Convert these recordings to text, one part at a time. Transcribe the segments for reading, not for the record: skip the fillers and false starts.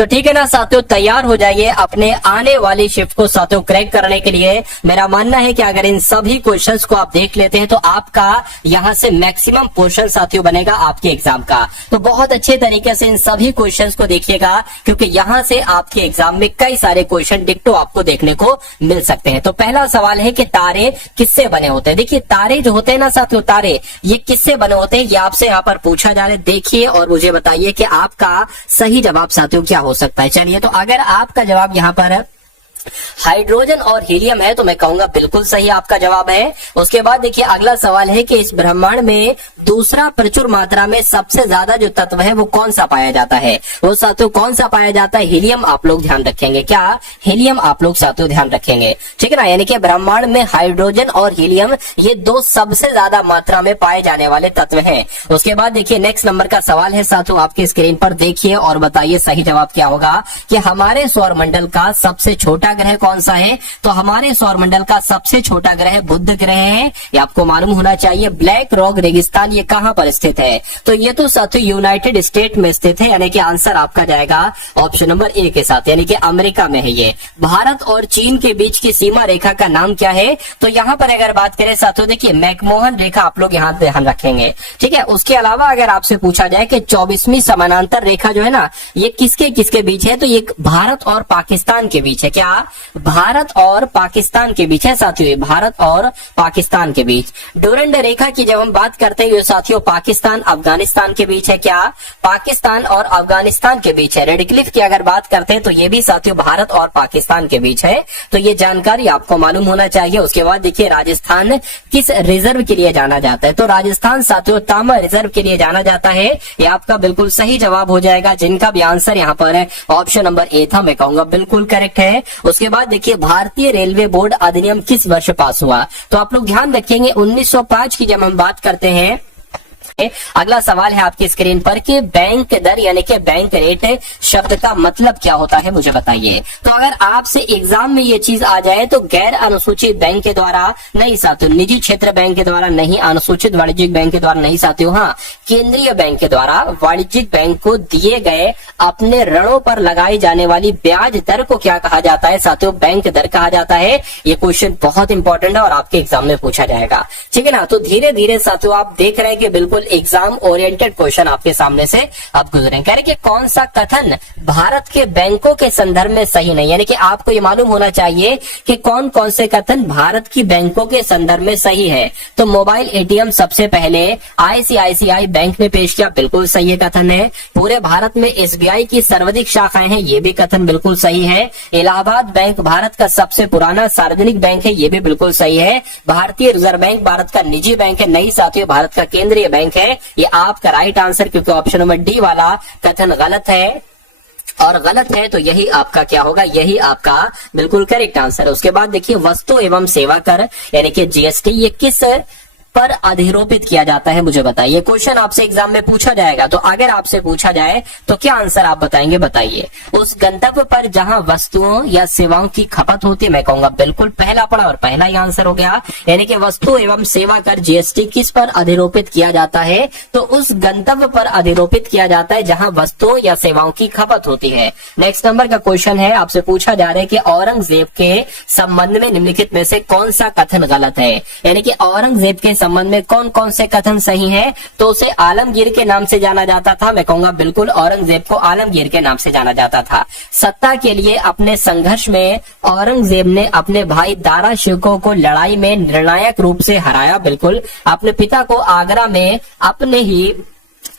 तो ठीक है ना साथियों, तैयार हो जाइए अपने आने वाली शिफ्ट को साथियों क्रैक करने के लिए। मेरा मानना है कि अगर इन सभी क्वेश्चंस को आप देख लेते हैं तो आपका यहां से मैक्सिमम पोर्शन साथियों बनेगा आपके एग्जाम का। तो बहुत अच्छे तरीके से इन सभी क्वेश्चंस को देखिएगा, क्योंकि यहां से आपके एग्जाम में कई सारे क्वेश्चन डिक्टो आपको देखने को मिल सकते हैं। तो पहला सवाल है कि तारे किससे बने होते हैं। देखिए तारे जो होते हैं ना साथियों, तारे ये किससे बने होते हैं, ये आपसे यहाँ पर पूछा जा रहा है। देखिए और मुझे बताइए कि आपका सही जवाब साथियों क्या हो सकता है। चलिए, तो अगर आपका जवाब यहाँ पर हाइड्रोजन और हीलियम है तो मैं कहूंगा बिल्कुल सही आपका जवाब है। उसके बाद देखिए अगला सवाल है कि इस ब्रह्मांड में दूसरा प्रचुर मात्रा में सबसे ज्यादा जो तत्व है वो कौन सा पाया जाता है। वो साथियों कौन सा पाया जाता है, हीलियम आप लोग ध्यान रखेंगे। क्या हीलियम आप लोग साथियों ध्यान रखेंगे, ठीक है ना। यानी कि ब्रह्मांड में हाइड्रोजन और हीलियम ये दो सबसे ज्यादा मात्रा में पाए जाने वाले तत्व हैं। उसके बाद देखिए नेक्स्ट नंबर का सवाल है साथियों, आपके स्क्रीन पर देखिए और बताइए सही जवाब क्या होगा कि हमारे सौर मंडल का सबसे छोटा ग्रह कौन सा है। तो हमारे सौर मंडल का सबसे छोटा ग्रह बुध ग्रह है, ये आपको मालूम होना चाहिए। ब्लैक रॉक रेगिस्तान ये कहां पर स्थित है, तो ये तो साथियों यूनाइटेड स्टेट में स्थित है, यानी कि आंसर आपका जाएगा ऑप्शन नंबर ए के साथ, यानी कि अमेरिका में है ये। भारत और चीन के बीच की सीमा रेखा का नाम क्या है, तो यहाँ पर अगर बात करें साथियों देखिए मैकमोहन रेखा आप लोग यहाँ ध्यान रखेंगे, ठीक है। उसके अलावा अगर आपसे पूछा जाए कि 24वीं समानांतर रेखा जो है ना ये किसके किसके बीच है, तो ये भारत और पाकिस्तान के बीच है। क्या भारत और पाकिस्तान के बीच है साथियों, भारत और पाकिस्तान के बीच। डोरंड रेखा की जब हम बात करते हैं साथियों पाकिस्तान अफगानिस्तान के बीच है। क्या पाकिस्तान और अफगानिस्तान के बीच है। रेड क्लिफ की अगर बात करते हैं तो ये भी साथियों भारत और पाकिस्तान के बीच है, तो ये जानकारी आपको मालूम होना चाहिए। उसके बाद देखिए राजस्थान किस रिजर्व के लिए जाना जाता है, तो राजस्थान साथियों तामा रिजर्व के लिए जाना जाता है, ये आपका बिल्कुल सही जवाब हो जाएगा, जिनका भी आंसर यहाँ पर ऑप्शन नंबर ए था, मैं कहूंगा बिल्कुल करेक्ट है। उसके बाद देखिए भारतीय रेलवे बोर्ड अधिनियम किस वर्ष पास हुआ, तो आप लोग ध्यान रखेंगे 1905 की जब हम बात करते हैं। अगला सवाल है आपकी स्क्रीन पर कि बैंक दर यानी कि बैंक रेट शब्द का मतलब क्या होता है, मुझे बताइए। तो अगर आपसे एग्जाम में ये चीज आ जाए तो गैर अनुसूचित बैंक के द्वारा नहीं साथियों, निजी क्षेत्र बैंक के द्वारा नहीं, अनुसूचित वाणिज्यिक बैंक के द्वारा नहीं साथियों, हाँ केंद्रीय बैंक के द्वारा वाणिज्यिक बैंक को दिए गए अपने ऋणों पर लगाई जाने वाली ब्याज दर को क्या कहा जाता है साथियों, बैंक दर कहा जाता है। ये क्वेश्चन बहुत इंपॉर्टेंट है और आपके एग्जाम में पूछा जाएगा, ठीक है ना। तो धीरे धीरे साथियों आप देख रहे हैं कि बिल्कुल एग्जाम ओरिएंटेड क्वेश्चन आपके सामने से अब गुजरे। कह रहे कि कौन सा कथन भारत के बैंकों के संदर्भ में सही नहीं, यानी कि आपको ये मालूम होना चाहिए कि कौन कौन से कथन भारत की बैंकों के संदर्भ में सही है। तो मोबाइल एटीएम सबसे पहले आईसीआईसीआई बैंक ने पेश किया, बिल्कुल सही कथन है। पूरे भारत में एसबीआई की सर्वाधिक शाखाएं हैं, ये भी कथन बिल्कुल सही है। इलाहाबाद बैंक भारत का सबसे पुराना सार्वजनिक बैंक है, ये भी बिल्कुल सही है। भारतीय रिजर्व बैंक भारत का निजी बैंक है, नहीं साथियों भारत का केंद्रीय बैंक है। ये आपका राइट आंसर, क्योंकि ऑप्शन नंबर डी वाला कथन गलत है और गलत है तो यही आपका क्या होगा, यही आपका बिल्कुल करेक्ट आंसर है। उसके बाद देखिए वस्तु एवं सेवा कर यानी कि जीएसटी ये किस पर अधिरोपित किया जाता है, मुझे बताइए। क्वेश्चन आपसे एग्जाम में पूछा जाएगा, तो अगर आपसे पूछा जाए तो क्या आंसर आप बताएंगे, बताइए। उस गंतव्य पर जहां वस्तुओं या सेवाओं की खपत होती है, मैं कहूंगा बिल्कुल पहला पड़ा और पहला ही आंसर हो गया, यानी कि वस्तु एवं सेवा कर जीएसटी किस पर अधिरोपित किया जाता है, तो उस गंतव्य पर अधिरोपित किया जाता है जहां वस्तुओं या सेवाओं की खपत होती है। नेक्स्ट नंबर का क्वेश्चन है, आपसे पूछा जा रहा है कि औरंगजेब के संबंध में निम्नलिखित में से कौन सा कथन गलत है, यानी कि औरंगजेब के संबंध में कौन कौन से कथन सही हैं। तो उसे आलमगीर के नाम से जाना जाता था, मैं कहूंगा बिल्कुल औरंगजेब को आलमगीर के नाम से जाना जाता था। सत्ता के लिए अपने संघर्ष में औरंगजेब ने अपने भाई दारा शिकोह को लड़ाई में निर्णायक रूप से हराया, बिल्कुल। अपने पिता को आगरा में अपने ही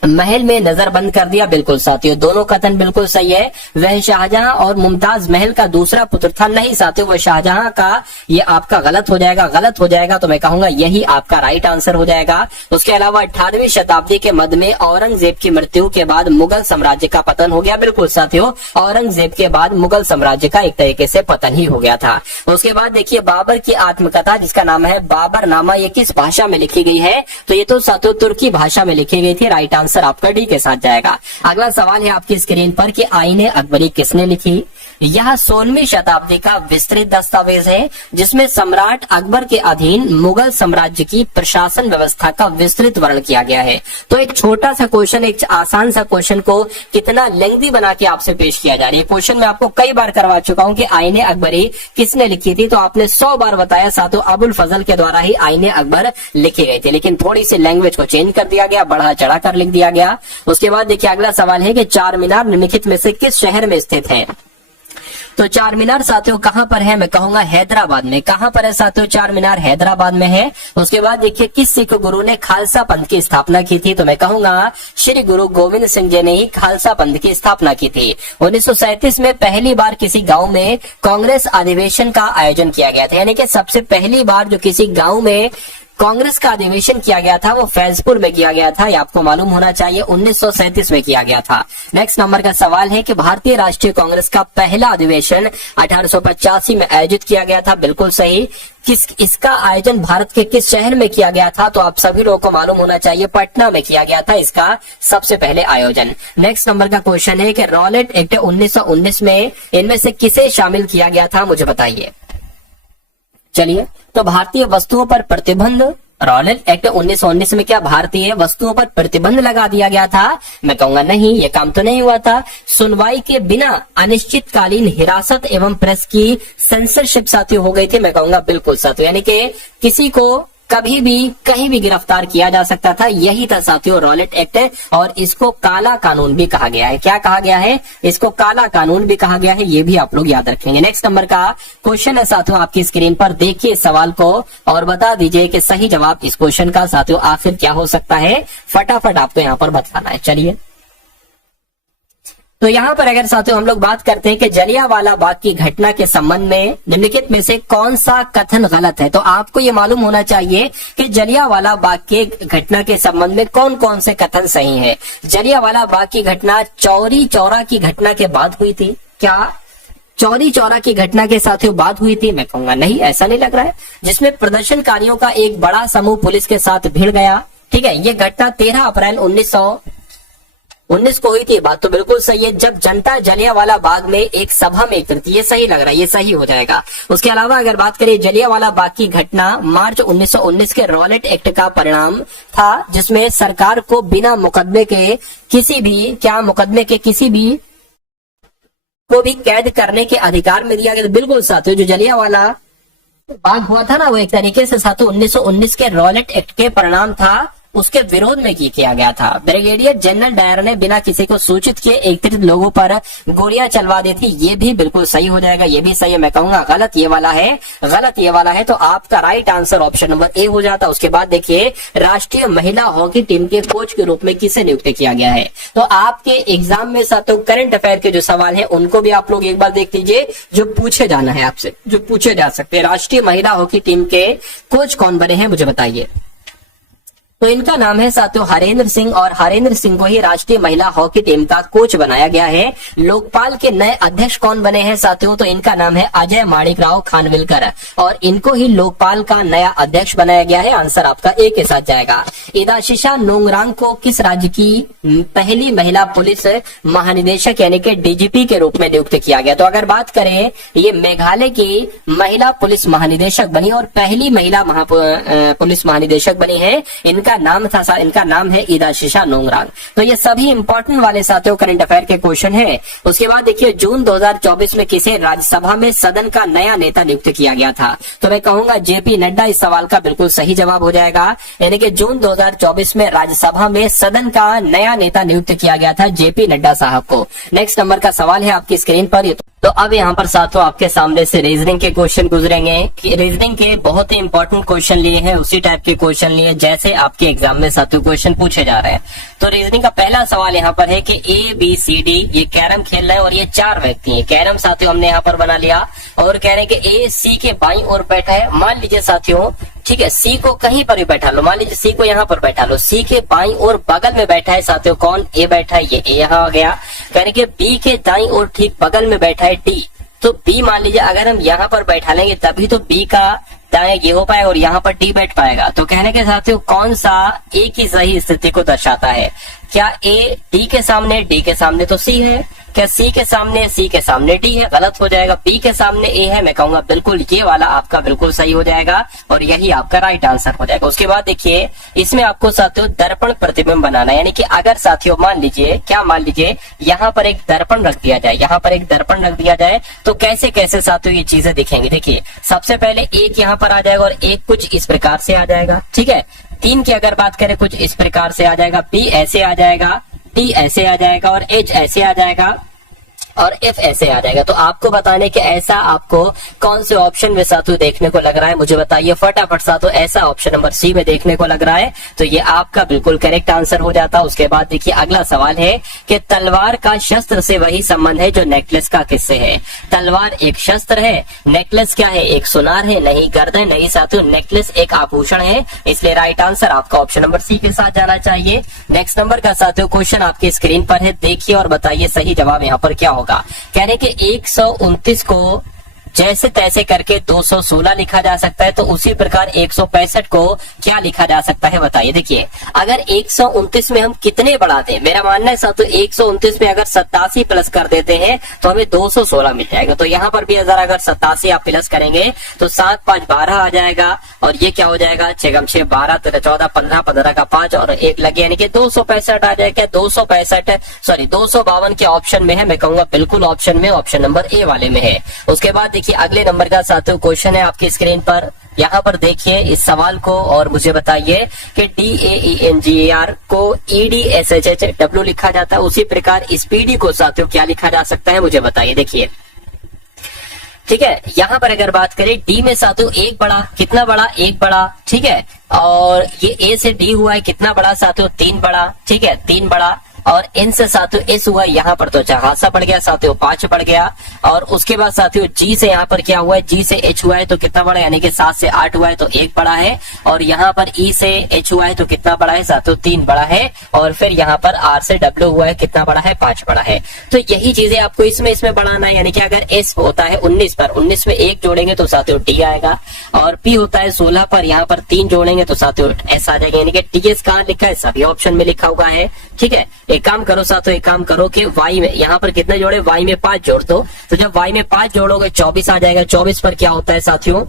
महल में नजरबंद कर दिया, बिल्कुल साथियों दोनों कथन बिल्कुल सही है। वह शाहजहां और मुमताज महल का दूसरा पुत्र था, नहीं साथियों वह शाहजहां का, ये आपका गलत हो जाएगा, गलत हो जाएगा तो मैं कहूंगा यही आपका राइट आंसर हो जाएगा। उसके अलावा 18वीं शताब्दी के मध्य में औरंगजेब की मृत्यु के बाद मुगल साम्राज्य का पतन हो गया, बिल्कुल साथियों औरंगजेब के बाद मुगल साम्राज्य का एक तरीके से पतन ही हो गया था। उसके बाद देखिए बाबर की आत्मकथा जिसका नाम है बाबरनामा, ये किस भाषा में लिखी गई है, तो ये तो साथियों तुर्की भाषा में लिखी गई थी, राइट आंसर आपका डी के साथ जाएगा। अगला सवाल है आपकी स्क्रीन पर कि आईने अकबरी किसने लिखी, यह 16वीं शताब्दी का विस्तृत दस्तावेज है जिसमें सम्राट अकबर के अधीन मुगल साम्राज्य की प्रशासन व्यवस्था का विस्तृत वर्णन किया गया है। तो एक छोटा सा क्वेश्चन, एक आसान सा क्वेश्चन को कितना लेंथी बना के आपसे पेश किया जा रहा है। क्वेश्चन मैं आपको कई बार करवा चुका हूं कि आईने अकबरी किसने लिखी थी, तो आपने 100 बार बताया साथियों अबुल फजल के द्वारा ही आईने अकबर लिखे गए थे, लेकिन थोड़ी सी लैंग्वेज को चेंज कर दिया गया, बढ़ा चढ़ा कर लिख दिया गया। उसके बाद देखिए अगला सवाल है कि चार मीनार निम्नलिखित में से किस शहर में स्थित है। तो चार मीनार साथियों कहां पर है, मैं कहूंगा हैदराबाद में। कहां पर है साथियों चार मीनार, हैदराबाद में है। उसके बाद देखिए किस सिख गुरु ने खालसा पंथ की स्थापना की थी, तो मैं कहूंगा श्री गुरु गोविंद सिंह जी ने ही खालसा पंथ की स्थापना की थी। 1937 में पहली बार किसी गांव में कांग्रेस अधिवेशन का आयोजन किया गया था, यानी कि सबसे पहली बार जो किसी गांव में कांग्रेस का अधिवेशन किया गया था वो फैजपुर में किया गया था, ये आपको मालूम होना चाहिए। 1937 में किया गया था। नेक्स्ट नंबर का सवाल है कि भारतीय राष्ट्रीय कांग्रेस का पहला अधिवेशन 1885 में आयोजित किया गया था, बिल्कुल सही। इसका आयोजन भारत के किस शहर में किया गया था, तो आप सभी लोगों को मालूम होना चाहिए पटना में किया गया था इसका सबसे पहले आयोजन। नेक्स्ट नंबर का क्वेश्चन है कि रॉलेट एक्ट 1919 में इनमें से किसे शामिल किया गया था, मुझे बताइए। चलिए, तो भारतीय वस्तुओं पर प्रतिबंध, रॉलेट एक्ट 1919 में क्या भारतीय वस्तुओं पर प्रतिबंध लगा दिया गया था, मैं कहूंगा नहीं, ये काम तो नहीं हुआ था। सुनवाई के बिना अनिश्चितकालीन हिरासत एवं प्रेस की सेंसरशिप साथियों हो गई थी, मैं कहूंगा बिल्कुल साथियों, यानी कि किसी को कभी भी कहीं भी गिरफ्तार किया जा सकता था, यही था साथियों रॉलेट एक्ट। और इसको काला कानून भी कहा गया है। क्या कहा गया है, इसको काला कानून भी कहा गया है, ये भी आप लोग याद रखेंगे। नेक्स्ट नंबर का क्वेश्चन है साथियों आपकी स्क्रीन पर, देखिए सवाल को और बता दीजिए कि सही जवाब इस क्वेश्चन का साथियों आखिर क्या हो सकता है, फटाफट आपको यहाँ पर बताना है। चलिए, तो यहाँ पर अगर साथियों हम लोग बात करते हैं कि जलियांवाला बाग की घटना के संबंध में निम्नलिखित में से कौन सा कथन गलत है, तो आपको ये मालूम होना चाहिए कि जलियांवाला बाग के घटना के संबंध में कौन कौन से कथन सही है। जलियांवाला बाग की घटना चौरी चौरा की घटना के बाद हुई थी क्या, चौरी चौरा की घटना के साथियों बाद हुई थी, मैं कहूंगा नहीं, ऐसा नहीं लग रहा है। जिसमें प्रदर्शनकारियों का एक बड़ा समूह पुलिस के साथ भिड़ गया, ठीक है, ये घटना 13 अप्रैल 1919 को हुई थी, बात तो बिल्कुल सही है। जब जनता जलियांवाला बाग में एक सभा में एकत्रित, ये सही लग रहा है, ये सही हो जाएगा। उसके अलावा अगर बात करें जलियांवाला बाग की घटना मार्च 1919 के रॉलेट एक्ट का परिणाम था, जिसमें सरकार को बिना मुकदमे के किसी भी को भी कैद करने के अधिकार में दिया गया। तो बिल्कुल साथियों जो जलियांवाला बाग हुआ था ना, वो एक तरीके से साथियों 1919 के रॉलेट एक्ट के परिणाम था, उसके विरोध में किया गया था। ब्रिगेडियर जनरल डायर ने बिना किसी को सूचित किए एकत्रित लोगों पर गोलियां चलवा दी थी, ये भी बिल्कुल सही हो जाएगा, ये भी सही है। मैं कहूंगा गलत ये वाला है, गलत ये वाला है, तो आपका right answer option number A हो जाता। उसके बाद देखिए राष्ट्रीय महिला हॉकी टीम के कोच के रूप में किसे नियुक्त किया गया है। तो आपके एग्जाम में साथियों करंट अफेयर के जो सवाल है उनको भी आप लोग एक बार देख लीजिए, जो पूछे जाना है आपसे, जो पूछे जा सकते हैं। राष्ट्रीय महिला हॉकी टीम के कोच कौन बने हैं, मुझे बताइए। तो इनका नाम है साथियों हरेंद्र सिंह, और हरेंद्र सिंह को ही राष्ट्रीय महिला हॉकी टीम का कोच बनाया गया है। लोकपाल के नए अध्यक्ष कौन बने हैं साथियों, तो इनका नाम है अजय माणिकराव खानविलकर, और इनको ही लोकपाल का नया अध्यक्ष बनाया गया है। आंसर आपका ए के साथ जाएगा। इदाशिशा नोंगरांग को किस राज्य की पहली महिला पुलिस महानिदेशक यानी कि डीजीपी के रूप में नियुक्त किया गया। तो अगर बात करें, ये मेघालय की महिला पुलिस महानिदेशक बनी और पहली महिला पुलिस महानिदेशक बनी है। इनका नाम है इदाशिशा नोंगरांग। तो ये सभी इंपॉर्टेंट वाले साथियों करंट अफेयर के क्वेश्चन है। उसके बाद देखिए जून 2024 में किसे राज्यसभा में सदन का नया नेता नियुक्त किया गया था, तो मैं कहूंगा जेपी नड्डा इस सवाल का बिल्कुल सही जवाब हो जाएगा। यानी कि जून 2024 में राज्यसभा में सदन का नया नेता नियुक्त किया गया था जेपी नड्डा साहब को। नेक्स्ट नंबर का सवाल है आपकी स्क्रीन पर। तो अब यहाँ पर साथियों आपके सामने से रीजनिंग के क्वेश्चन गुजरेंगे। रीजनिंग के बहुत ही इंपॉर्टेंट क्वेश्चन लिए हैं, उसी टाइप के क्वेश्चन लिए जैसे आपके एग्जाम में साथियों क्वेश्चन पूछे जा रहे हैं। तो रीजनिंग का पहला सवाल यहाँ पर है कि ABCD ये कैरम खेल रहे हैं और ये 4 व्यक्ति हैं। कैरम साथियों हमने यहाँ पर बना लिया और कह रहे हैं कि A C के बाईं ओर बैठा है। मान लीजिए साथियों, ठीक है, C को कहीं पर भी बैठा लो, मान लीजिए C को यहाँ पर बैठा लो। C के बाईं ओर बगल में बैठा है साथियों कौन, A बैठा है, ये A यहाँ आ गया। कहने के B के दाईं ओर ठीक बगल में बैठा है D, तो B मान लीजिए अगर हम यहाँ पर बैठा लेंगे तभी तो B का दाएं ये हो पाएगा और यहाँ पर D बैठ पाएगा। तो कहने के साथियों कौन सा A की सही स्थिति को दर्शाता है, क्या ए डी के सामने, डी के सामने तो सी है, क्या सी के सामने डी है, गलत हो जाएगा। बी के सामने ए है, मैं कहूंगा बिल्कुल ये वाला आपका बिल्कुल सही हो जाएगा और यही आपका राइट आंसर हो जाएगा। उसके बाद देखिए इसमें आपको साथियों दर्पण प्रतिबिंब बनाना है, यानी कि अगर साथियों मान लीजिए यहाँ पर एक दर्पण रख दिया जाए, यहाँ पर एक दर्पण रख दिया जाए तो कैसे कैसे साथियों ये चीजें दिखेंगी। देखिए सबसे पहले एक यहाँ पर आ जाएगा और एक कुछ इस प्रकार से आ जाएगा, ठीक है। 3 की अगर बात करें कुछ इस प्रकार से आ जाएगा, बी ऐसे आ जाएगा, टी ऐसे आ जाएगा और एच ऐसे आ जाएगा और एफ ऐसे आ जाएगा। तो आपको बताने कि ऐसा आपको कौन से ऑप्शन में साथियों देखने को लग रहा है, मुझे बताइए फटाफट साथियों। ऐसा ऑप्शन नंबर सी में देखने को लग रहा है तो ये आपका बिल्कुल करेक्ट आंसर हो जाता है। उसके बाद देखिए अगला सवाल है कि तलवार का शस्त्र से वही संबंध है जो नेकलेस का किससे है। तलवार एक शस्त्र है, नेकलेस क्या है, एक सुनार है, नहीं गर्दन, नहीं साथियों नेकलेस एक आभूषण है, इसलिए राइट आंसर आपका ऑप्शन नंबर सी के साथ जाना चाहिए। नेक्स्ट नंबर का साथियों क्वेश्चन आपकी स्क्रीन पर है, देखिए और बताइए सही जवाब यहाँ पर क्या होगा। कह रहे कि 129 को जैसे तैसे करके 216 लिखा जा सकता है तो उसी प्रकार 165 को क्या लिखा जा सकता है बताइए। देखिए अगर 129 में हम कितने बढ़ाते हैं, मेरा मानना है साथियों 129 में अगर 87 प्लस कर देते हैं तो हमें 216 मिल जाएगा। तो यहाँ पर भी अगर 87 आप प्लस करेंगे तो 7 5 12 आ जाएगा और ये क्या हो जाएगा 6 6 12 13 14 15 15 का 5 और 1 लगे यानी कि 265 आ जाएगा। 252 के ऑप्शन में है, मैं कहूंगा बिल्कुल ऑप्शन में, ऑप्शन नंबर ए वाले में है। उसके बाद देखिए अगले नंबर का साथियों क्वेश्चन है आपकी स्क्रीन पर, यहाँ पर देखिए इस सवाल को और मुझे बताइए कि DAENGAR को EDSHHW लिखा जाता है, उसी प्रकार इस PD को साथियों क्या लिखा जा सकता है मुझे बताइए। देखिए ठीक है, यहाँ पर अगर बात करें डी में साथियों एक बड़ा, कितना बड़ा, एक बड़ा, ठीक है। और ये ए से डी हुआ है कितना बड़ा साथियों, 3 बड़ा, ठीक है, 3 बड़ा। और एन से साथियों एस हुआ है, यहाँ पर तो चहासा पड़ गया साथियों 5 पड़ गया। और उसके बाद साथियों जी से यहाँ पर क्या हुआ है, जी से एच हुआ है तो कितना बड़ा, यानी कि 7 से 8 हुआ है तो 1 बड़ा है। और यहाँ पर ई से एच हुआ है तो कितना बड़ा है साथियों, 3 बड़ा है। और फिर यहाँ पर आर से डब्ल्यू हुआ है कितना बड़ा है, 5 बड़ा है। तो यही चीजें आपको इसमें बढ़ाना है, यानी कि अगर एस होता है 19 पर, 19 में 1 जोड़ेंगे तो साथियों डी आएगा। और पी होता है 16 पर, यहाँ पर 3 जोड़ेंगे तो साथियों एस आ जाएगा, यानी कि टीएस कहाँ लिखा है, सभी ऑप्शन में लिखा हुआ है, ठीक है। एक काम करो साथियों, एक काम करो कि वाई में यहाँ पर कितने जोड़े, वाई में 5 जोड़ दो, तो जब वाई में 5 जोड़ोगे 24 आ जाएगा। 24 पर क्या होता है साथियों,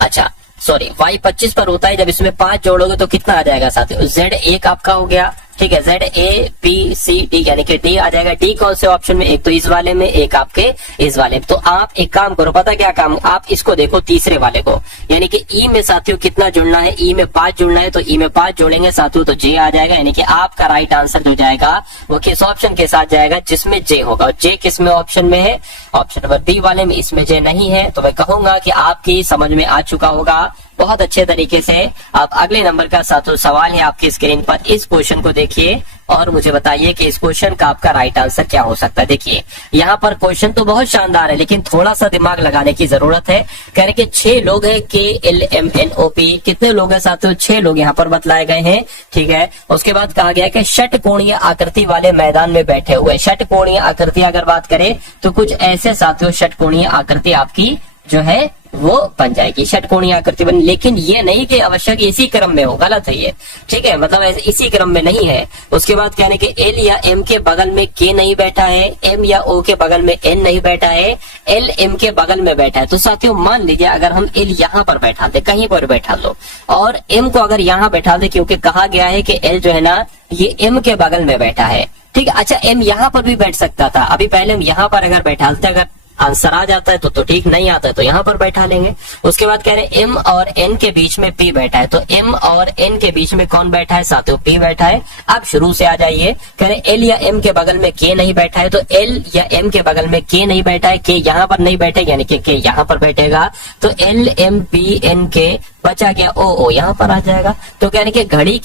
अच्छा सॉरी वाई 25 पर होता है, जब इसमें 5 जोड़ोगे तो कितना आ जाएगा साथियों, जेड 1 आपका हो गया, ठीक है। Z A B C D यानी कि डी आ जाएगा। डी कौन से ऑप्शन में, एक तो इस वाले में, एक आपके इस वाले में। तो आप एक काम करो, पता क्या काम, आप इसको देखो तीसरे वाले को, यानी कि ई में साथियों कितना जुड़ना है, ई में 5 जुड़ना है तो ई में 5 जोड़ेंगे साथियों तो जे आ जाएगा। यानी कि आपका राइट आंसर जो जाएगा वो किस ऑप्शन के साथ जाएगा, जिसमें जे होगा। और जे किस में ऑप्शन में है, ऑप्शन नंबर बी वाले में, इसमें जे नहीं है। तो मैं कहूंगा कि आपकी समझ में आ चुका होगा बहुत अच्छे तरीके से। अब अगले नंबर का साथियों सवाल है आपकी स्क्रीन पर, इस क्वेश्चन को देखिए और मुझे बताइए कि इस क्वेश्चन का आपका राइट आंसर क्या हो सकता है। देखिए यहाँ पर क्वेश्चन तो बहुत शानदार है लेकिन थोड़ा सा दिमाग लगाने की जरूरत है। कह रहे कि 6 लोग हैं, KLMNOP, कितने लोग हैं साथियों, 6 लोग यहाँ पर बतलाए गए हैं, ठीक है। उसके बाद कहा गया कि षटकोणीय आकृति वाले मैदान में बैठे हुए। षटकोणीय आकृति अगर बात करें तो कुछ ऐसे साथियों षटकोणीय आकृति आपकी जो है वो बन जाएगी, षटकोणीय आकृति बन, लेकिन ये नहीं कि आवश्यक इसी क्रम में हो, गलत है ये, ठीक है, मतलब ऐसे इसी क्रम में नहीं है। उसके बाद कहने के एल या एम के बगल में के नहीं बैठा है, एम या ओ के बगल में एन नहीं बैठा है, एल एम के बगल में बैठा है। तो साथियों मान लीजिए अगर हम एल यहाँ पर बैठा दे, कहीं पर बैठा लो, और एम को अगर यहाँ बैठा दे, क्योंकि कहा गया है कि एल जो है ना ये एम के बगल में बैठा है, ठीक है। अच्छा एम यहाँ पर भी बैठ सकता था, अभी पहले हम यहाँ पर अगर बैठाते, अगर आंसर आ जाता है तो ठीक, नहीं आता है तो यहाँ पर बैठा लेंगे। उसके बाद कह रहे हैं एम और एन के बीच में पी बैठा है, तो एम और एन के बीच में कौन बैठा है साथियों, पी बैठा है। अब शुरू से आ जाइए, कह रहे एल या एम के बगल में के नहीं बैठा है, तो एल या एम के बगल में के नहीं बैठा है, के यहाँ पर नहीं बैठे यानी कि के यहाँ पर बैठेगा, तो एल एम पी एन के बचा गया ओ यहाँ पर आ जाएगा। तो कहने के घड़ी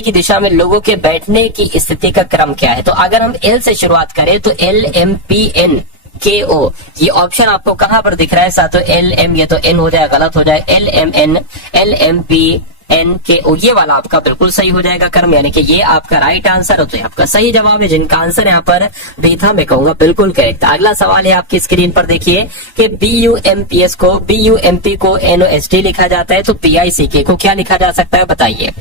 की दिशा में लोगों के बैठने की स्थिति का क्रम क्या है। तो अगर हम एल से शुरुआत करें तो L M P N K O, ये ऑप्शन आपको कहां पर दिख रहा है साथियों, एल एम, ये तो एन हो जाए, गलत हो जाए, L M N, L M P N K O, ये वाला आपका बिल्कुल सही हो जाएगा क्रम, यानी कि ये आपका राइट आंसर हो, तो आपका सही जवाब है, जिनका आंसर यहाँ पर भी था मैं कहूंगा बिल्कुल करेक्ट। अगला सवाल है आपकी स्क्रीन पर देखिए कि BUMPS को, BUMP को NOST लिखा जाता है तो PICK को क्या लिखा जा सकता है बताइए।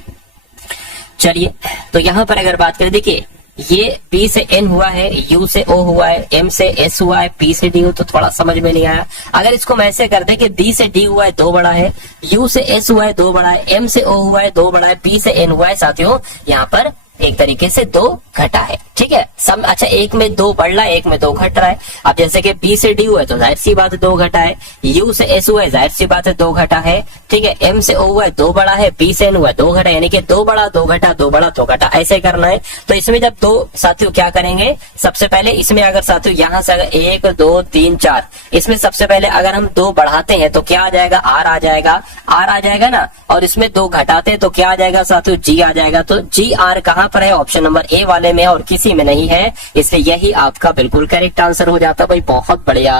चलिए, तो यहाँ पर अगर बात करें, देखिए ये P से N हुआ है, U से O हुआ है, M से S हुआ है, P से D हो, तो थोड़ा समझ में नहीं आया। अगर इसको हम ऐसे कर दे कि B से D हुआ है 2 बड़ा है, U से S हुआ है 2 बड़ा है, M से O हुआ है 2 बड़ा है, P से N हुआ है साथियों, यहाँ पर एक तरीके से 2 घटा है, ठीक है। सम अच्छा, एक में 2 बढ़ रहा है, एक में 2 घट रहा है। अब जैसे कि P से D हुआ है तो जाहिर सी बात है 2 घटा है, U से S हुआ है जाहिर सी बात है 2 घटा है, ठीक है। M से O हुआ है 2 बड़ा है, P से N हुआ है 2 घटा, यानी कि 2 बड़ा 2 घटा 2 बड़ा 2 घटा, ऐसे करना है। तो इसमें जब 2 साथियों क्या करेंगे, सबसे पहले इसमें अगर साथियों यहाँ से अगर 1 2 3 4, इसमें सबसे पहले अगर हम 2 बढ़ाते हैं तो क्या आ जाएगा, R आ जाएगा, R आ जाएगा ना। और इसमें 2 घटाते हैं तो क्या आ जाएगा साथियों, G आ जाएगा। तो G R कहाँ पर है, ऑप्शन नंबर ए वाले में और किसी में नहीं है, इसलिए यही आपका बिल्कुल करेक्ट आंसर हो जाता भाई। बहुत बढ़िया,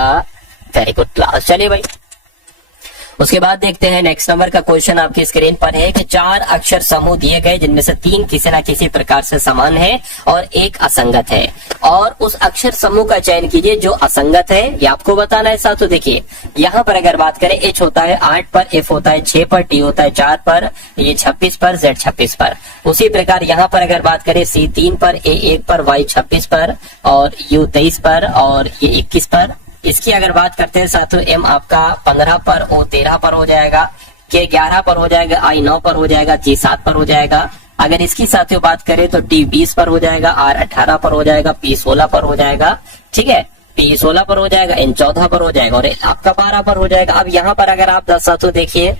वेरी गुड क्लास। चलिए भाई, उसके बाद देखते हैं नेक्स्ट नंबर का क्वेश्चन आपकी स्क्रीन पर है कि 4 अक्षर समूह दिए गए जिनमें से 3 किसी न किसी प्रकार से समान है और एक असंगत है, और उस अक्षर समूह का चयन कीजिए जो असंगत है, ये आपको बताना है साथियों। देखिए यहाँ पर अगर बात करें, H होता है 8 पर, F होता है 6 पर, T होता है 4 पर, ये 26 पर, Z 26 पर। उसी प्रकार यहाँ पर अगर बात करें, C 3 पर, A 1 पर, Y 26 पर और U 23 पर और ये 21 पर। इसकी अगर बात करते हैं साथियों, M आपका 15 पर, O 13 पर हो जाएगा, K 11 पर हो जाएगा, I 9 पर हो जाएगा, G 7 पर हो जाएगा। अगर इसकी साथियों बात करें तो T 20 पर हो जाएगा, R 18 पर हो जाएगा, P 16 पर हो जाएगा, ठीक है। P 16 पर हो जाएगा, N 14 पर हो जाएगा और L आपका 12 पर हो जाएगा। अब यहाँ पर अगर आप साथियों देखिए,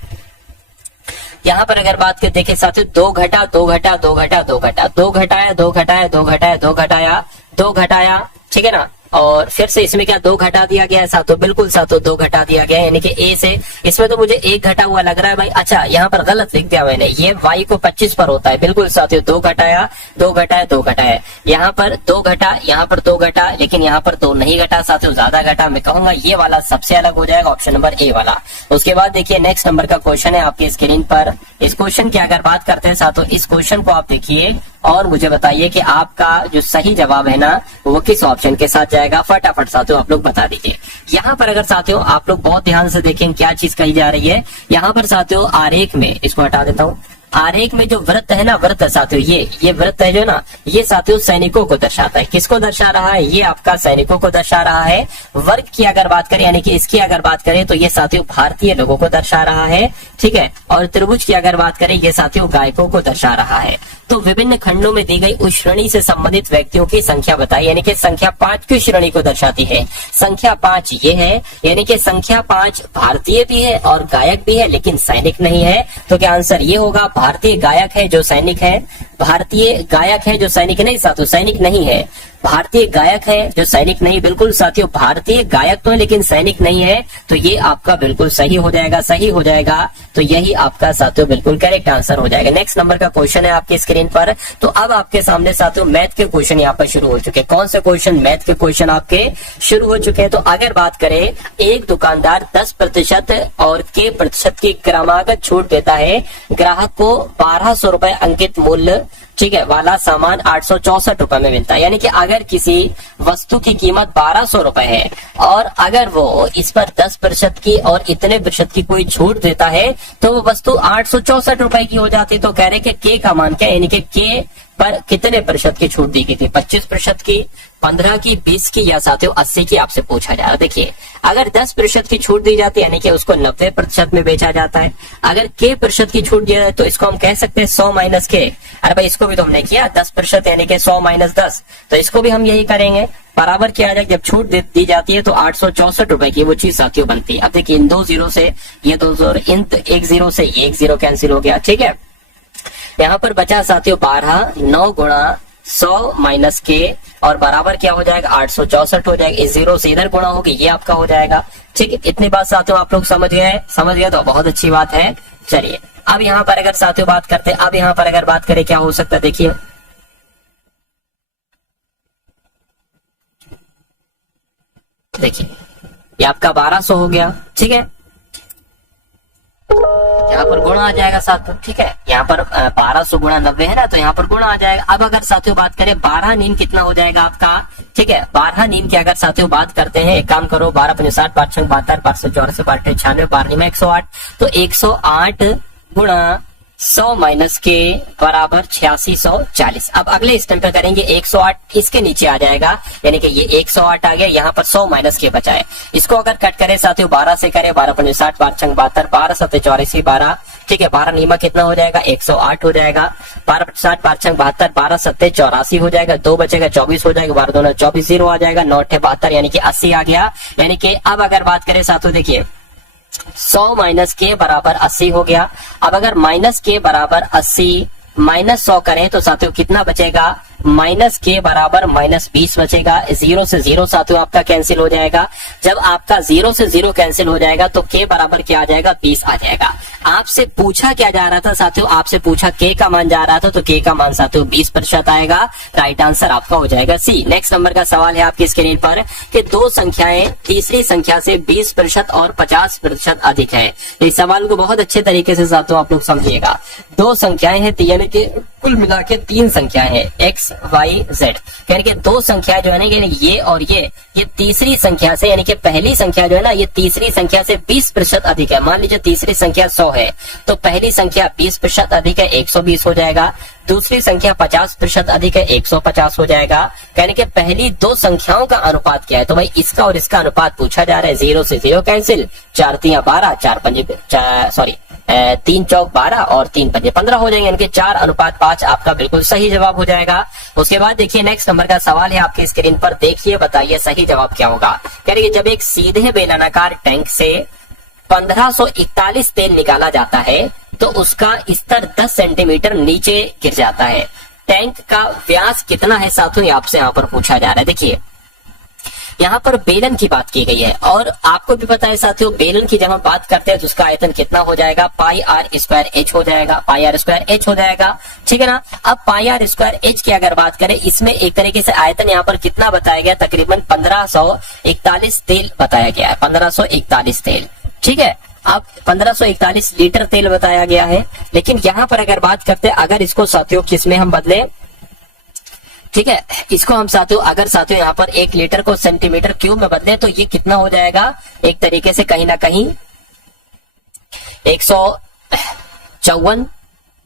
यहाँ पर अगर बात करते देखिए साथियों, 2 घटा 2 घटा 2 घटा 2 घटा 2 घटाया 2 घटाया 2 घटाया 2 घटाया 2 घटाया, ठीक है ना। और फिर से इसमें क्या 2 घटा दिया गया है साथियों, बिल्कुल साथियों 2 घटा दिया गया है, यानी कि A से। इसमें तो मुझे 1 घटा हुआ लग रहा है भाई। अच्छा, यहाँ पर गलत लिख दिया मैंने, ये Y को 25 पर होता है, बिल्कुल साथियों 2 घटाया 2 घटाया 2 घटाया, यहाँ पर 2 घटा, यहाँ पर 2 घटा, लेकिन यहाँ पर 2 नहीं घटा साथियों, ज्यादा घटा। मैं कहूंगा ये वाला सबसे अलग हो जाएगा, ऑप्शन नंबर ए वाला। उसके बाद देखिए नेक्स्ट नंबर का क्वेश्चन है आपकी स्क्रीन पर। इस क्वेश्चन की अगर बात करते हैं साथियों, इस क्वेश्चन को आप देखिए और मुझे बताइए कि आपका जो सही जवाब है ना वो किस ऑप्शन के साथ जाएगा। फटाफट साथियों आप लोग बता दीजिए। यहाँ पर अगर साथियों आप लोग बहुत ध्यान से देखें क्या चीज कही जा रही है। यहाँ पर साथियों आरेख में, इसको हटा देता हूँ, आरेख में जो वृत्त है ना, वृत्त साथियों ये वृत्त है जो ना, ये साथियों सैनिकों को दर्शाता है। किसको दर्शा रहा है, ये आपका सैनिकों को दर्शा रहा है। वर्ग की अगर बात करें, यानी कि इसकी अगर बात करें तो ये साथियों भारतीय लोगों को दर्शा रहा है, ठीक है। और त्रिभुज की अगर बात करें, ये साथियों गायकों को दर्शा रहा है। तो विभिन्न खंडों में दी गई उस श्रेणी से संबंधित व्यक्तियों की संख्या बताई, यानी कि संख्या 5 की श्रेणी को दर्शाती है। संख्या 5 ये है, यानी कि संख्या 5 भारतीय भी है और गायक भी है लेकिन सैनिक नहीं है। तो क्या आंसर ये होगा, भारतीय गायक है जो सैनिक है, भारतीय गायक है जो सैनिक नहीं साथियों, सैनिक नहीं है, भारतीय गायक है जो सैनिक नहीं। बिल्कुल साथियों भारतीय गायक तो है लेकिन सैनिक नहीं है, तो ये आपका बिल्कुल सही हो जाएगा, सही हो जाएगा। तो यही आपका साथियों बिल्कुल करेक्ट आंसर हो जाएगा। नेक्स्ट नंबर का क्वेश्चन है आपकी स्क्रीन पर। तो अब आपके सामने साथियों मैथ के क्वेश्चन यहाँ पर शुरू हो चुके हैं। कौन से क्वेश्चन, मैथ के क्वेश्चन आपके शुरू हो चुके हैं। तो अगर बात करें, एक दुकानदार 10% और के% की क्रमागत छूट देता है, ग्राहक को 1200 रुपए अंकित मूल्य, ठीक है, वाला सामान 864 रुपए में मिलता है। यानी कि अगर किसी वस्तु की कीमत 1200 रुपए है और अगर वो इस पर 10% की और इतने प्रतिशत की कोई छूट देता है तो वो वस्तु 864 रुपए की हो जाती है। तो कह रहे कि के का मान क्या है, यानी कि के पर कितने प्रतिशत की छूट दी गई थी, 25% की, 15 की, 20 की या साथियों 80 की, आपसे पूछा जा रहा है। देखिए अगर 10% की छूट दी जाती है यानी कि उसको 90% में बेचा जाता है। अगर के प्रतिशत की छूट दी जाए तो इसको हम कह सकते हैं 100 माइनस के। अरे भाई इसको भी तो हमने किया 10% यानी कि 100 माइनस 10, तो इसको भी हम यही करेंगे, बराबर किया जाए। जब छूट दी जाती है तो 864 रुपए की वो चीज साथियों बनती है। अब देखिए इन 2 जीरो से ये 2 जीरो, इन 1 जीरो से ये 1 जीरो कैंसिल हो गया, ठीक है। यहाँ पर बचा साथियों 12, 9 गुणा 100 माइनस के और बराबर क्या हो जाएगा 864 हो जाएगा। इस जीरो से इधर गुणा होगी, ये आपका हो जाएगा, ठीक है। इतनी बात साथियों आप लोग समझ गए तो बहुत अच्छी बात है। चलिए अब यहाँ पर अगर साथियों बात करते हैं, अब यहाँ पर अगर बात करें क्या हो सकता है, देखिए ये आपका 1200 हो गया, ठीक है। यहाँ पर गुणा आ जाएगा साथियों, ठीक है। यहाँ पर 1200 गुणा 90 है ना, तो यहाँ पर गुणा आ जाएगा। अब अगर साथियों बात करें 12 नीम कितना हो जाएगा आपका, ठीक है। 12 नीम की अगर साथियों बात करते हैं, एक काम करो 12 × 60 5 × 72 5 × 54 5 × 96 12 नीम 108, तो 108 गुणा 100 माइनस के बराबर 8640। अब अगले स्टेप पे करेंगे 108 इसके नीचे आ जाएगा, यानी कि ये 108 आ गया, यहाँ पर 100 माइनस के बचाए। इसको अगर कट करें साथियों 12 से करें, 12 पंजे 60, 12 छंग 72, 12 सत्ते 84, 12, ठीक है 12 नीमा कितना हो जाएगा 108 हो जाएगा, 12 60, 12 छंग 72, 12 सत्ते 84 हो जाएगा, 2 बचेगा 24 हो जाएगा, 12 दोनों 24, 0 आ जाएगा, 9 72 यानी कि 80 आ गया। यानी कि अब अगर बात करें साथियों देखिए 100 माइनस के बराबर 80 हो गया। अब अगर माइनस के बराबर 80 माइनस 100 करें तो साथियों कितना बचेगा, माइनस के बराबर माइनस 20 बचेगा। 0 से 0 साथियों आपका कैंसिल हो जाएगा। जब आपका 0 से 0 कैंसिल हो जाएगा तो के बराबर क्या आ जाएगा 20 आ जाएगा। आपसे पूछा क्या जा रहा था साथियों, आपसे पूछा के का मान जा रहा था, तो के का मान साथियों 20% आएगा। राइट आंसर आपका हो जाएगा सी। नेक्स्ट नंबर का सवाल है आपकी स्क्रीन पर कि दो संख्याएं तीसरी संख्या से 20% और 50% अधिक है। इस सवाल को बहुत अच्छे तरीके से साथियों आप लोग समझिएगा। दो संख्याएं हैं, यानी कि कुल मिला के 3 संख्याएं हैं x y z, यानी कि दो संख्याएं जो है ना ये और ये तीसरी संख्या से, यानी कि पहली संख्या जो है ना ये तीसरी संख्या से 20% अधिक है। मान लीजिए तीसरी संख्या 100 है तो पहली संख्या 20% अधिक है 120 हो जाएगा, दूसरी संख्या 50% अधिक है 150 हो जाएगा। यानी कि पहली दो संख्याओं का अनुपात क्या है, तो भाई इसका और इसका अनुपात पूछा जा रहा है। 0 से 0 कैंसिल, 4 तियां 12, 3 चौक 12 और 3 पंजे 15 हो जाएंगे, यानी कि 4:5 आपका बिल्कुल सही जवाब हो जाएगा। उसके बाद देखिए नेक्स्ट नंबर का सवाल है आपकी स्क्रीन पर, देखिए बताइए सही जवाब क्या होगा। यानी कि जब एक सीधे बेलनाकार टैंक से 1541 तेल निकाला जाता है तो उसका स्तर 10 सेंटीमीटर नीचे गिर जाता है। टैंक का व्यास कितना है साथियों, आपसे यहाँ पर पूछा जा रहा है। देखिए यहाँ पर बेलन की बात की गई है और आपको भी पता है साथियों बेलन की जब हम बात करते हैं तो उसका आयतन कितना हो जाएगा, पाई आर स्क्वायर एच हो जाएगा, पाई आर स्क्वायर एच हो जाएगा, ठीक है ना। अब पाई आर स्क्वायर एच की अगर बात करें, इसमें एक तरीके से आयतन यहाँ पर कितना बताया गया, तकरीबन 1541 तेल बताया गया है, 1541 तेल, ठीक है। अब 1541 लीटर तेल बताया गया है, लेकिन यहाँ पर अगर बात करते हैं, अगर इसको साथियों किसमें हम बदले, ठीक है, इसको हम साथियों अगर साथियों यहाँ पर 1 लीटर को सेंटीमीटर क्यूब में बदले तो ये कितना हो जाएगा, एक तरीके से कहीं ना कहीं 154,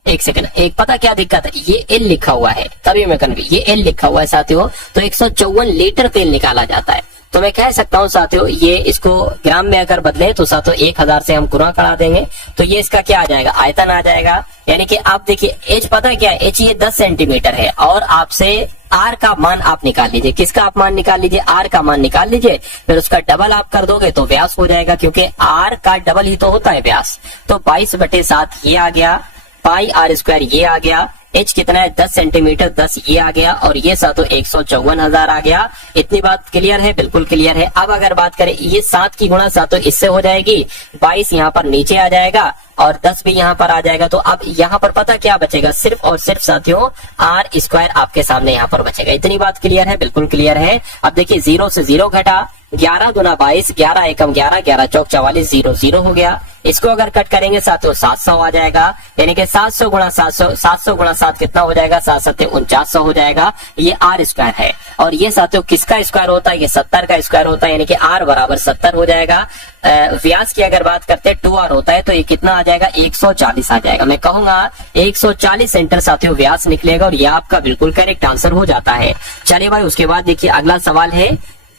एक सेकंड, एक पता क्या दिक्कत है, ये एल लिखा हुआ है तभी मैं कन्फ्यूज, ये एल लिखा हुआ है साथियों, तो 154 लीटर तेल निकाला जाता है। तो मैं कह सकता हूं साथियों ये इसको ग्राम में अगर बदले तो साथियों 1000 से हम गुणा करा देंगे तो ये इसका क्या आ जाएगा, आयतन आ जाएगा। यानी कि आप देखिए एच पता है क्या है, एच ये 10 सेंटीमीटर है और आपसे आर का मान आप निकाल लीजिए, किसका आप मान निकाल लीजिए, आर का मान निकाल लीजिए, फिर उसका डबल आप कर दोगे तो व्यास हो जाएगा, क्योंकि आर का डबल ही तो होता है व्यास। तो 22/7 ये आ गया, पाई आर स्क्वायर ये आ गया, एच कितना है 10 सेंटीमीटर, 10 ये आ गया और ये साथों 154,000 आ गया। इतनी बात क्लियर है, बिल्कुल क्लियर है। अब अगर बात करें ये 7 की गुणा साथों इससे हो जाएगी, 22 यहाँ पर नीचे आ जाएगा और 10 भी यहाँ पर आ जाएगा। तो अब यहाँ पर पता क्या बचेगा, सिर्फ और सिर्फ साथियों आर स्क्वायर आपके सामने यहाँ पर बचेगा। इतनी बात क्लियर है, बिल्कुल क्लियर है। अब देखिए 0 से 0 घटा, 11 दूना 22, 11 एकम 11, 11 चौक 44, 0 0 हो गया। इसको अगर कट करेंगे साथियों 700 आ जाएगा, यानी कि 700 गुणा 700, 700 गुणा 7 कितना हो जाएगा, 7 7 4900 हो जाएगा। ये आर स्क्वायर है और ये साथियों किसका स्क्वायर होता है, ये 70 का स्क्वायर होता है, यानी कि आर बराबर 70 हो जाएगा। व्यास की अगर बात करते हैं 2r होता है तो ये कितना आ जाएगा, 140 आ जाएगा। मैं कहूंगा 140 सेंटर साथियों व्यास निकलेगा और ये आपका बिल्कुल करेक्ट आंसर हो जाता है। चलिए भाई उसके बाद देखिए अगला सवाल है।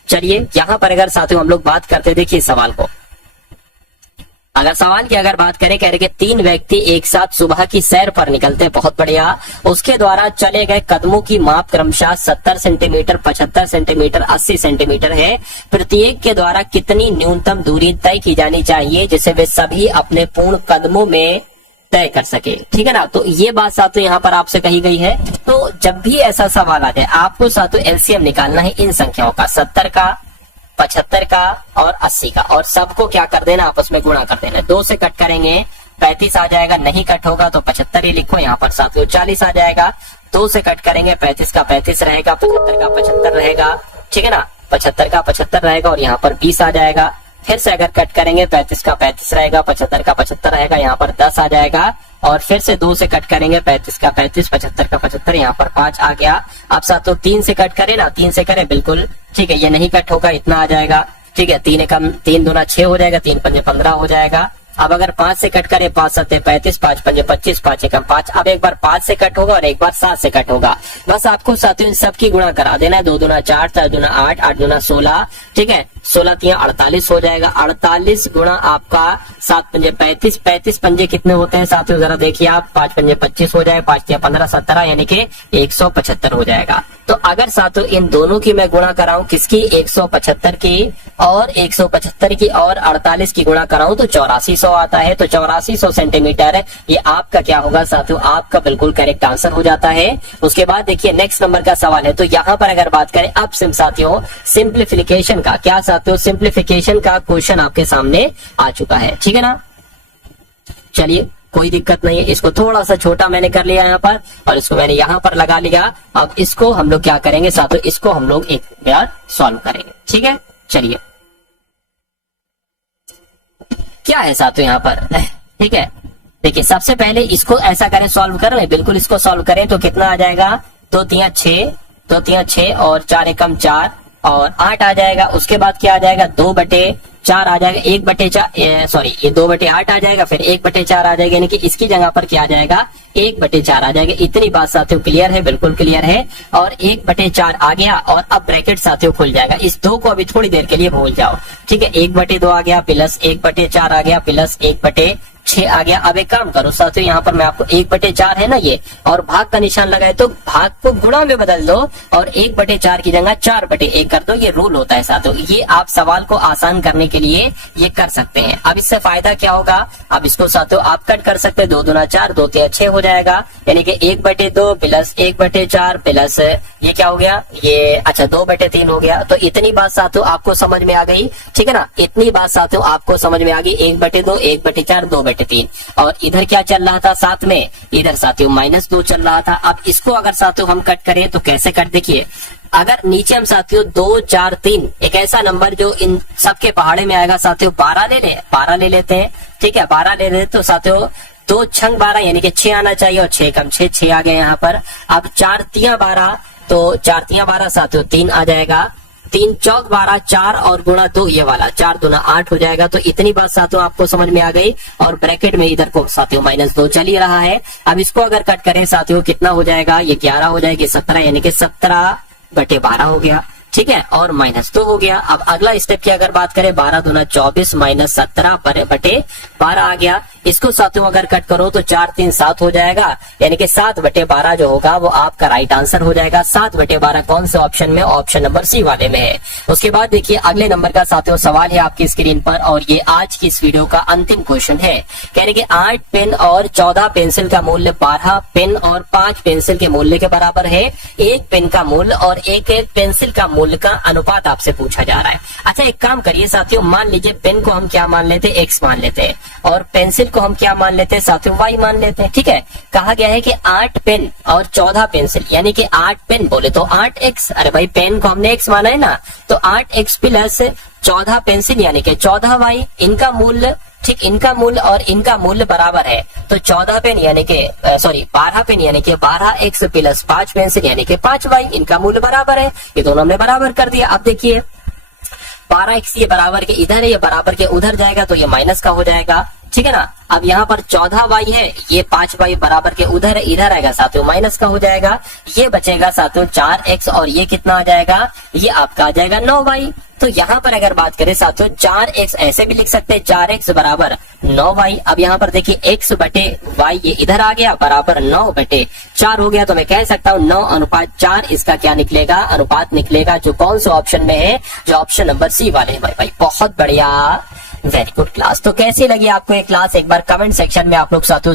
चलिए यहाँ पर अगर साथियों हम लोग बात करते हैं, देखिए सवाल को, अगर सवाल की अगर बात करें, कह रहे कि 3 व्यक्ति एक साथ सुबह की सैर पर निकलते हैं, बहुत बढ़िया। उसके द्वारा चले गए कदमों की माप क्रमशः 70 सेंटीमीटर, 75 सेंटीमीटर, 80 सेंटीमीटर है। प्रत्येक के द्वारा कितनी न्यूनतम दूरी तय की जानी चाहिए जिसे वे सभी अपने पूर्ण कदमों में तय कर सके, ठीक है ना। तो ये बात साथियों यहाँ पर आपसे कही गई है। तो जब भी ऐसा सवाल आ जाए आपको साथियों एलसीएम निकालना है इन संख्याओं का, 70 का, 75 का और 80 का, और सबको क्या कर देना, आपस में गुणा कर देना। 2 से कट करेंगे 35 आ जाएगा, नहीं कट होगा तो 75 ही लिखो, यहाँ पर साथियों 40 आ जाएगा। 2 से कट करेंगे 35 का 35 रहेगा, 75 का 75 रहेगा, ठीक है ना, 75 का 75 रहेगा और यहाँ पर 20 आ जाएगा। फिर से अगर कट करेंगे 35 का 35 रहेगा, 75 का 75 रहेगा, यहाँ पर 10 आ जाएगा। और फिर से 2 से कट करेंगे 35 का 35, 75 का 75, यहाँ पर 5 आ गया। अब साथियों 3 से कट करें ना, 3 से करें बिल्कुल, ठीक है, ये नहीं कट होगा, इतना आ जाएगा, ठीक है। 3 एकम 3 दूना 6 हो जाएगा, 3 पंजे 15 हो जाएगा, अब अगर 5 से कट करे 5 7 35, 5 5 25, 5 1 5। अब एक बार 5 से कट होगा और एक बार 7 से कट होगा। बस आपको साथियों इन सब की गुणा करा देना है। 2 दूना 4, 4 दूना 8, 8 दूना 16, ठीक है, 16 तिया 48 हो जाएगा। 48 गुणा आपका 7 पंजे 35, 35 पंजे कितने होते हैं साथियों, जरा देखिए आप, 5 पंजे 25 हो जाएगा, 5 तिया 15, 17, यानी कि 175 हो जाएगा। तो अगर साथियों इन दोनों की मैं गुणा कराऊं, किसकी, 175 की और 175 की और 48 की गुणा कराऊं, तो 8400 आता है। तो 8400 सेंटीमीटर ये आपका क्या होगा साथियों, आपका बिल्कुल करेक्ट आंसर हो जाता है। उसके बाद देखिए नेक्स्ट नंबर का सवाल है। तो यहाँ पर अगर बात करें अब साथियों सिंप्लीफिकेशन का, क्या साथियों, सिंप्लीफिकेशन का क्वेश्चन आपके सामने आ चुका है, ठीक है ना। चलिए कोई दिक्कत नहीं है, इसको थोड़ा सा छोटा मैंने कर लिया यहाँ पर और इसको मैंने यहाँ पर लगा लिया। अब इसको हम लोग क्या करेंगे साथियों, इसको हम लोग एक बार सॉल्व करेंगे, ठीक है। चलिए क्या है साथियों यहाँ पर, ठीक है, देखिए सबसे पहले इसको ऐसा करें, सॉल्व कर रहे हैं, बिल्कुल इसको सॉल्व करें तो कितना आ जाएगा, 2 तिया 6, 2 तिया 6 और 4 एकम 4 और 8 आ जाएगा। उसके बाद क्या आ जाएगा, 2/4 आ जाएगा, 1/4 सॉरी ये 2/8 आ जाएगा, फिर 1/4 आ जाएगा, यानी कि इसकी जगह पर क्या आ जाएगा, 1/4 आ जाएगा। इतनी बात साथियों क्लियर है, बिल्कुल क्लियर है। और 1/4 आ गया और अब ब्रैकेट साथियों खुल जाएगा। इस 2 को अभी थोड़ी देर के लिए भूल जाओ, ठीक है। 1/2 आ गया प्लस 1/4 आ गया प्लस 1/6 आ गया। अब एक काम करो साथियों, यहाँ पर मैं आपको 1/4 है ना ये, और भाग का निशान लगाए तो भाग को गुणा में बदल दो और 1/4 की जगह 4/1 कर दो। ये रूल होता है साथियों, ये आप सवाल को आसान करने के लिए ये कर सकते हैं। अब इससे फायदा क्या होगा, अब इसको साथियों आप कट कर सकते हैं, 2 दूना 4, 2 तिया 6 हो जाएगा, यानी कि 1/2 प्लस 1/4 प्लस ये क्या हो गया, ये अच्छा 2/3 हो गया। तो इतनी बात साथियों आपको समझ में आ गई, ठीक है ना। इतनी बात साथियों आपको समझ में आ गई, 1/2, 1/4, 2/3। और इधर क्या चल रहा था साथ में, इधर साथियों -2 चल रहा था। अब इसको अगर साथियों हम कट करें तो कैसे कट, देखिए अगर नीचे हम साथियों 2 4 3 एक ऐसा नंबर जो इन सबके पहाड़े में आएगा साथियों, 12 ले लेते हैं, ठीक है, 12 ले लेते तो साथियों 2 छंग 12 यानी कि 6 आना चाहिए और 6 कम 6, 6 आ गया यहाँ पर। अब 4 तिया 12, तो 4 तिया 12 साथियों 3 आ जाएगा, 3 चौक 12, 4 और गुणा 2 ये वाला, 4 दूना 8 हो जाएगा। तो इतनी बात साथियों आपको समझ में आ गई। और ब्रैकेट में इधर को साथियों -2 चल ही रहा है। अब इसको अगर कट करें साथियों कितना हो जाएगा, ये 11 हो जाएगी, 17 यानी कि 17/12 हो गया, ठीक है, और -2 हो गया। अब अगला स्टेप की अगर बात करें, 12 दूना 24 -17/12 आ गया। इसको साथियों अगर कट करो तो 4 3 7 हो जाएगा, यानी कि 7/12 जो होगा वो आपका राइट आंसर हो जाएगा। 7/12 कौन से ऑप्शन में, ऑप्शन नंबर सी वाले में है। उसके बाद देखिए अगले नंबर का साथियों सवाल है आपकी स्क्रीन पर, और ये आज की इस वीडियो का अंतिम क्वेश्चन है। कहने के 8 पेन और 14 पेंसिल का मूल्य 12 पेन और 5 पेंसिल के मूल्य के बराबर है। एक पेन का मूल्य और एक पेंसिल का मूल्य का अनुपात आपसे पूछा जा रहा है। अच्छा एक काम करिए साथियों, मान लीजिए पेन को हम क्या मान लेते हैं, x मान लेते हैं, और पेंसिल को हम क्या मान लेते हैं साथियों, y मान लेते हैं, ठीक है। कहा गया है कि 8 पेन और 14 पेंसिल, यानी कि 8 पेन बोले तो 8x, अरे भाई पेन को हमने x माना है ना, तो 8x प्लस 14 पेंसिल यानी कि 14y, इनका मूल्य, ठीक, इनका मूल्य और इनका मूल्य बराबर है। तो 14 पेन यानी कि 12 पेन यानी कि 12x प्लस 5 पेंसिल यानी कि 5y, इनका मूल्य बराबर है। ये दोनों हमने बराबर कर दिया। अब देखिए 12x ये बराबर के इधर है, ये बराबर के उधर जाएगा तो ये माइनस का हो जाएगा, ठीक है ना। अब यहाँ पर 14y है, ये 5y बराबर के उधर है, इधर आएगा साथियों माइनस का हो जाएगा। ये बचेगा साथियों 4x और ये कितना आ जाएगा, ये आपका आ जाएगा 9y। तो यहाँ पर अगर बात करें साथियों 4x ऐसे भी लिख सकते हैं, 4x बराबर 9y। अब यहाँ पर देखिए x/y ये इधर आ गया बराबर 9/4 हो गया। तो मैं कह सकता हूँ 9:4 इसका क्या निकलेगा, अनुपात निकलेगा, जो कौन से ऑप्शन में है, जो ऑप्शन नंबर सी वाले है। भाई बहुत बढ़िया, वेरी गुड क्लास। तो कैसी लगी आपको ये क्लास, एक बार कमेंट सेक्शन में आप लोग साथियों